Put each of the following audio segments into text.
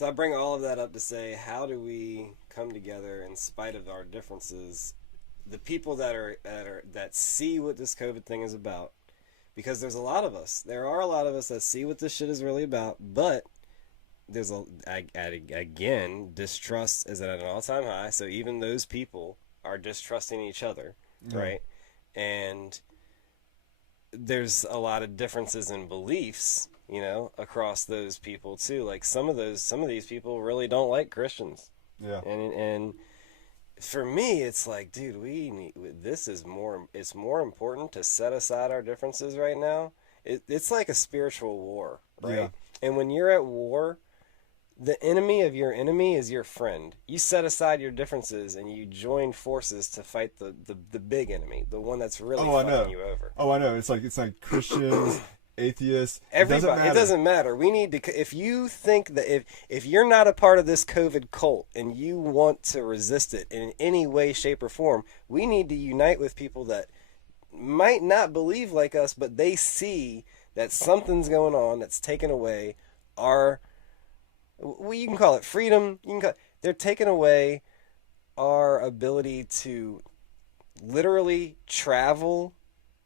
So I bring all of that up to say, how do we come together in spite of our differences? The people that see what this COVID thing is about, because there's a lot of us. There are a lot of us that see what this shit is really about, but there's again, distrust is at an all-time high. So even those people are distrusting each other, right? And there's a lot of differences in beliefs, across those people too. Like some of these people really don't like Christians. Yeah. And for me, it's like, dude, it's more important to set aside our differences right now. It's like a spiritual war, right? Yeah. And when you're at war, the enemy of your enemy is your friend. You set aside your differences and you join forces to fight the big enemy, the one that's really fucking you over. Oh, I know. It's like Christians, atheists. Everybody, it doesn't matter. We need to. If you think that if you're not a part of this COVID cult and you want to resist it in any way, shape, or form, we need to unite with people that might not believe like us, but they see that something's going on that's taken away our. Well, you can call it freedom. They're taking away our ability to literally travel.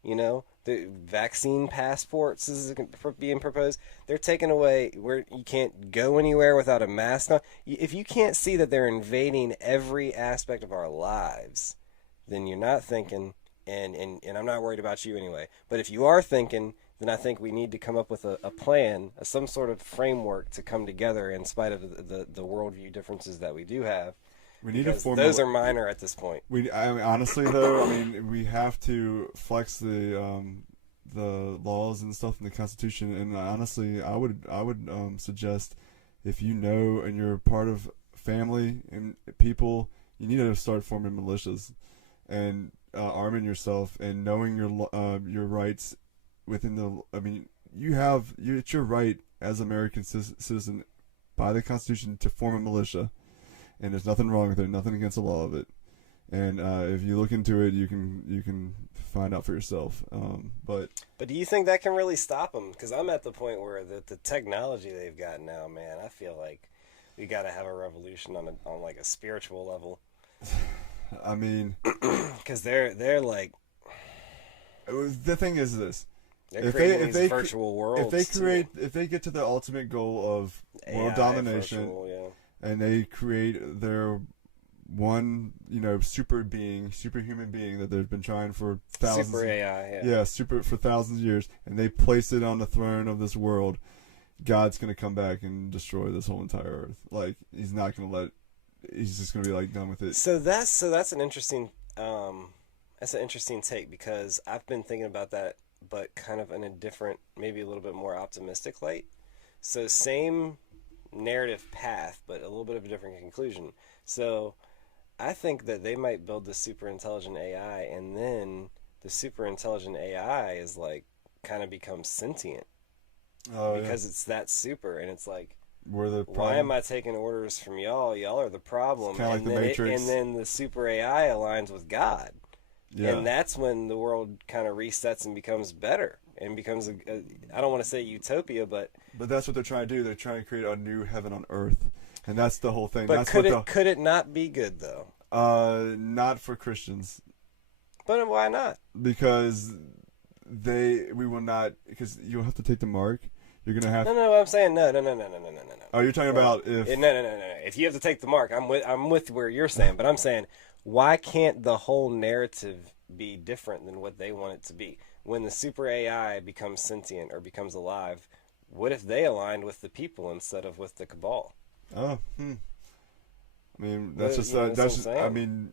The vaccine passports is being proposed. They're taking away where you can't go anywhere without a mask on. If you can't see that they're invading every aspect of our lives, then you're not thinking. And I'm not worried about you anyway. But if you are thinking, then I think we need to come up with a plan, some sort of framework to come together in spite of the worldview differences that we do have. We need to form. Those are minor at this point. Honestly though, we have to flex the laws and stuff in the Constitution. And honestly, I would suggest, if and you're part of family and people, you need to start forming militias and arming yourself and knowing your rights within the. It's your right as an American citizen by the Constitution to form a militia. And there's nothing wrong with it, nothing against the law of it. And if you look into it, you can find out for yourself. But do you think that can really stop them? Because I'm at the point where the technology they've got now, man, I feel like we got to have a revolution on like a spiritual level. Because they're like, the thing is this: they're creating these virtual worlds. If they get to the ultimate goal of world domination. And they create their one, superhuman being that they've been trying for thousands. Super AI, for thousands of years, and they place it on the throne of this world. God's gonna come back and destroy this whole entire earth. Like, he's not gonna let. He's just gonna be like done with it. So that's an interesting take, because I've been thinking about that, but kind of in a different, maybe a little bit more optimistic light. So same narrative path, but a little bit of a different conclusion. So I think that they might build the super intelligent AI, and then the super intelligent AI is like kind of becomes sentient because it's that super, and it's like, why am I taking orders from y'all? Y'all are the problem. It's kind of like the Matrix. And then the super AI aligns with God, and that's when the world kind of resets and becomes better. And becomes I don't want to say utopia, but that's what they're trying to do. They're trying to create a new heaven on earth, and that's the whole thing. But could it not be good though? Not for Christians. But why not? Because we will not. Because you'll have to take the mark. You're gonna have. No. I'm saying no. Oh, you're talking about if. No. If you have to take the mark, I'm with where you're saying, but I'm saying, why can't the whole narrative be different than what they want it to be? When the super AI becomes sentient or becomes alive, what if they aligned with the people instead of with the cabal? Oh, that's just. And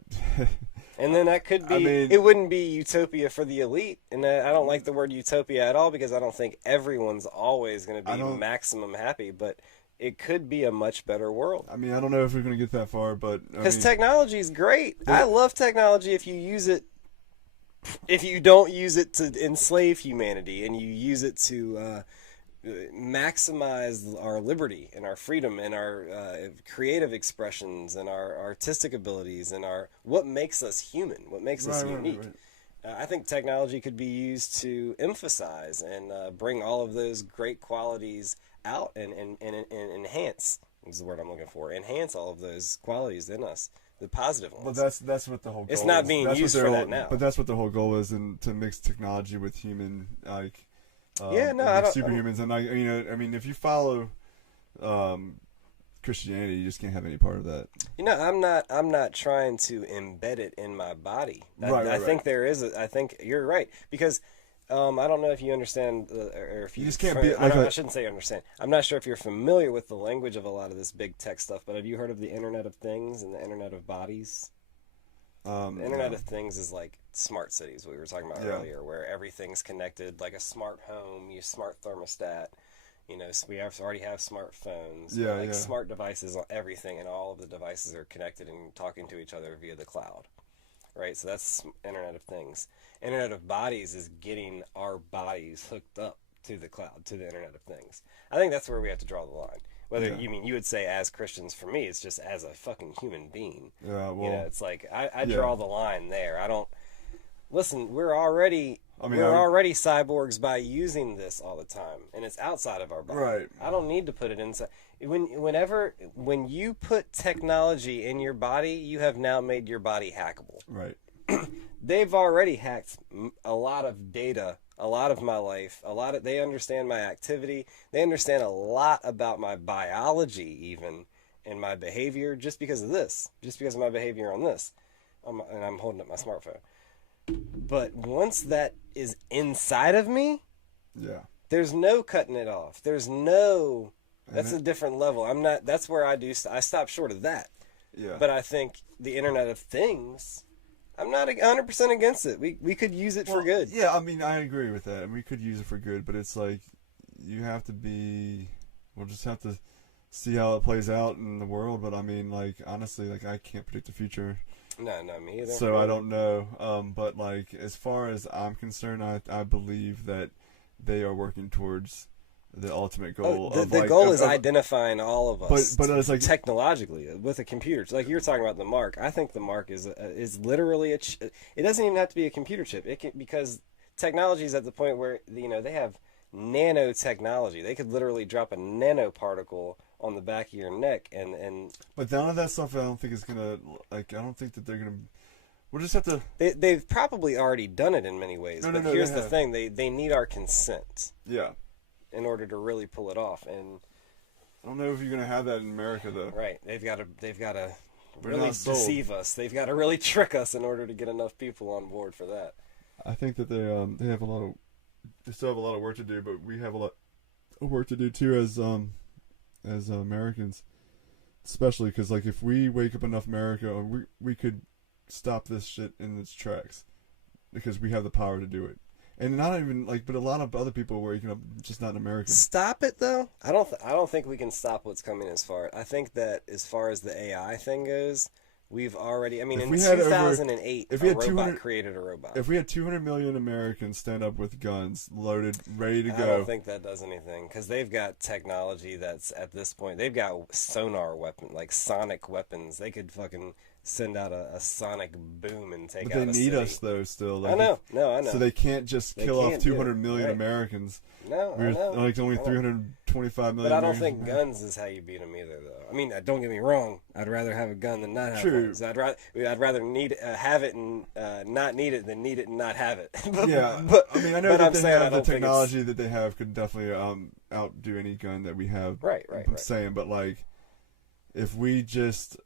then that could be. It wouldn't be utopia for the elite, and I don't like the word utopia at all, because I don't think everyone's always going to be maximum happy, but it could be a much better world. I don't know if we're going to get that far, but because technology is great. I love technology if you use it. If you don't use it to enslave humanity, and you use it to maximize our liberty and our freedom and our creative expressions and our artistic abilities and what makes us human, what makes us unique. Right. I think technology could be used to emphasize and bring all of those great qualities out and enhance is the word I'm looking for. Enhance all of those qualities in us, the positive ones. But that's what the whole goal it's not is. being That's used what for their that whole- now. But that's what the whole goal is, and to mix technology with human, like, Yeah, no, like I don't. superhumans, and like, you know, I mean, if you follow Christianity, you just can't have any part of that. You know, I'm not trying to embed it in my body. I think Right. there is. I think you're right because I don't know if you understand, or if You you just can't be like I shouldn't say understand. I'm not sure if you're familiar with the language of a lot of this big tech stuff. But have you heard of the Internet of Things and the Internet of Bodies? The Internet no. of Things is like smart cities, what we were talking about Yeah. earlier, where everything's connected, like a smart home, you smart thermostat. You know, so already have smartphones, Yeah, like yeah. smart devices on everything, and all of the devices are connected and talking to each other via the cloud, right? So that's Internet of Things. Internet of Bodies is getting our bodies hooked up to the cloud, to the Internet of Things. I think that's where we have to draw the line. Whether Yeah. you would say as Christians, for me, it's just as a fucking human being. Yeah, well, You know, it's like I yeah. draw the line there. I don't listen. We're already I mean, we're already cyborgs by using this all the time, and it's outside of our body. Right. I don't need to put it inside. When you put technology in your body, you have now made your body hackable. right. They've already hacked a lot of data, a lot of my life, they understand my activity, they understand a lot about my biology even, and my behavior just because of this, just because of my behavior on this. And I'm holding up my smartphone. But once that is inside of me, Yeah. there's no cutting it off. There's no, that's And a different level. I'm not, that's where I stop short of that. Yeah. But I think the Internet of Things, I'm not 100% against it. We could use it for good. Yeah, I mean, I agree with that, and we could use it for good, but it's like you have to be. We'll just have to see how it plays out in the world. But I mean, like honestly, like I can't predict the future, No, not me either. so I don't know. But like as far as I'm concerned, I believe that they are working towards the ultimate goal. The goal is identifying all of us, but it's like technologically with a computer. Like you were talking about the mark, I think the mark is literally it doesn't even have to be a computer chip. Because technology is at the point where they have nanotechnology. They could literally drop a nanoparticle on the back of your neck, and But none of that stuff, I don't think is gonna like. I don't think that they're gonna. We'll just have to. they've probably already done it in many ways. No, but no, here's they the have. thing: they need our consent Yeah. in order to really pull it off. And I don't know if you're gonna have that in America though. right, they've got to We're really not sold. deceive us. They've got to really trick us in order to get enough people on board for that. I think that they have a lot of they still have a lot of work to do, but we have a lot of work to do too as Americans, especially because like if we wake up enough America, we could stop this shit in its tracks because we have the power to do it. And not even like, but a lot of other people are waking up, just not in America. Stop it though. I don't think we can stop what's coming as far. I think that as far as the AI thing goes, we've already. I mean, If in we had over- 2008, if we a had robot 200 created a robot. If we had 200 million Americans stand up with guns loaded, ready to I go, don't think that does anything because they've got technology that's at this point. They've got sonar weapon, like sonic weapons. They could fucking send out a sonic boom and take but out they a need city. us though still. Like, I know. No, I know. So they can't just They kill off can't do 200 it. million Right. Americans. No, I We're know. like only I know. 325 million. But I don't Americans. think guns is how you beat them either, though. I mean, don't get me wrong. I'd rather have a gun than not have True. one. So I'd rather have it and not need it than need it and not have it. Yeah, but I mean, I know but that I'm they saying I have the don't think it's- technology that they have could definitely outdo any gun that we have. Right. I'm saying, but like, if we just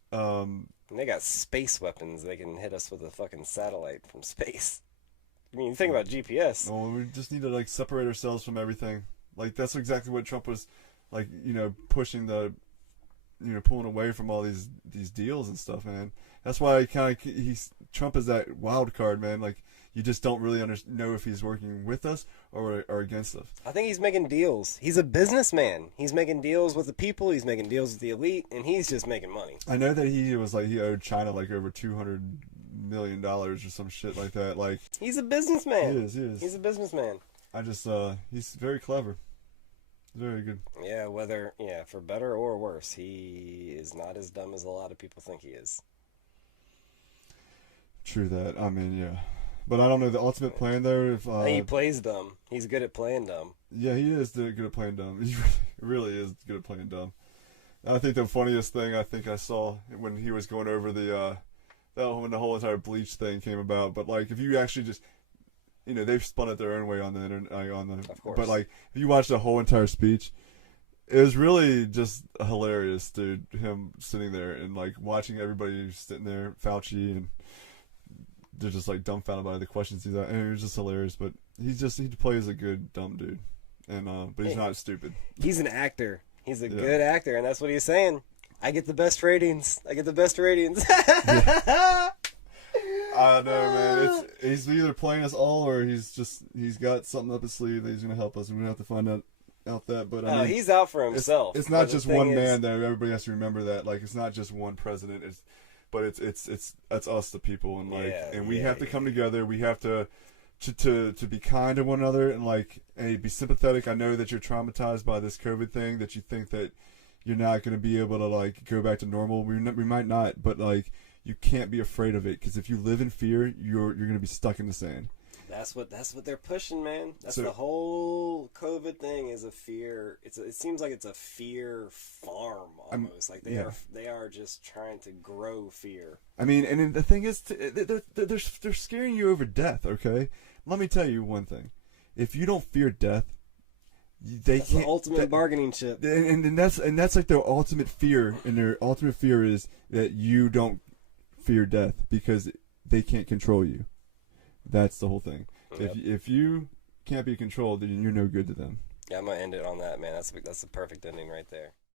And they got space weapons. They can hit us with a fucking satellite from space. I mean, you think about GPS. well, we just need to like separate ourselves from everything. Like that's exactly what Trump was like, pushing pulling away from all these deals and stuff, man. That's why Trump is that wild card, man. Like you just don't really know if he's working with us or against us. I think he's making deals. He's a businessman. He's making deals with the people. He's making deals with the elite, and he's just making money. I know that he owed China like over $200 million or some shit like that. Like He's a businessman. he is. He's a businessman. I just he's very clever. Very good. Yeah, for better or worse, he is not as dumb as a lot of people think he is. True that. I mean, yeah. But I don't know the ultimate plan though. If He plays dumb. He's good at playing dumb. yeah, he is good at playing dumb. He really is good at playing dumb. I think the funniest thing I think I saw when he was going over when the whole entire bleach thing came about. But like, if you actually just, they've spun it their own way on the internet, Of course. but like, if you watch the whole entire speech, it was really just hilarious, dude. Him sitting there and like watching everybody sitting there, Fauci, and they're just like dumbfounded by the questions he's at, and it was just hilarious. But he plays a good dumb dude, and but he's not stupid. He's an actor. He's a good actor, and that's what he's saying. I get the best ratings. I get the best ratings. I know, man. He's either playing us all, or he's got something up his sleeve that he's gonna help us, and we're gonna have to find out that. But I mean, he's out for himself. It's not just one man, though. Everybody has to remember that. Like, it's not just one president. It's us, the people, and like, and we have to come together. We have to be kind to one another, and like, hey, be sympathetic. I know that you're traumatized by this COVID thing, that you think that you're not going to be able to like go back to normal. We might not, but like, you can't be afraid of it, because if you live in fear, you're going to be stuck in the sand. That's what they're pushing, man. That's the whole COVID thing is a fear. It seems like it's a fear farm almost. Like they are just trying to grow fear. I mean, and the thing is, they're scaring you over death. Okay, let me tell you one thing: if you don't fear death, that's the ultimate bargaining chip. And that's like their ultimate fear, and their ultimate fear is that you don't fear death because they can't control you. That's the whole thing. Yep. If you can't be controlled, then you're no good to them. Yeah, I'm gonna end it on that, man. That's the perfect ending right there.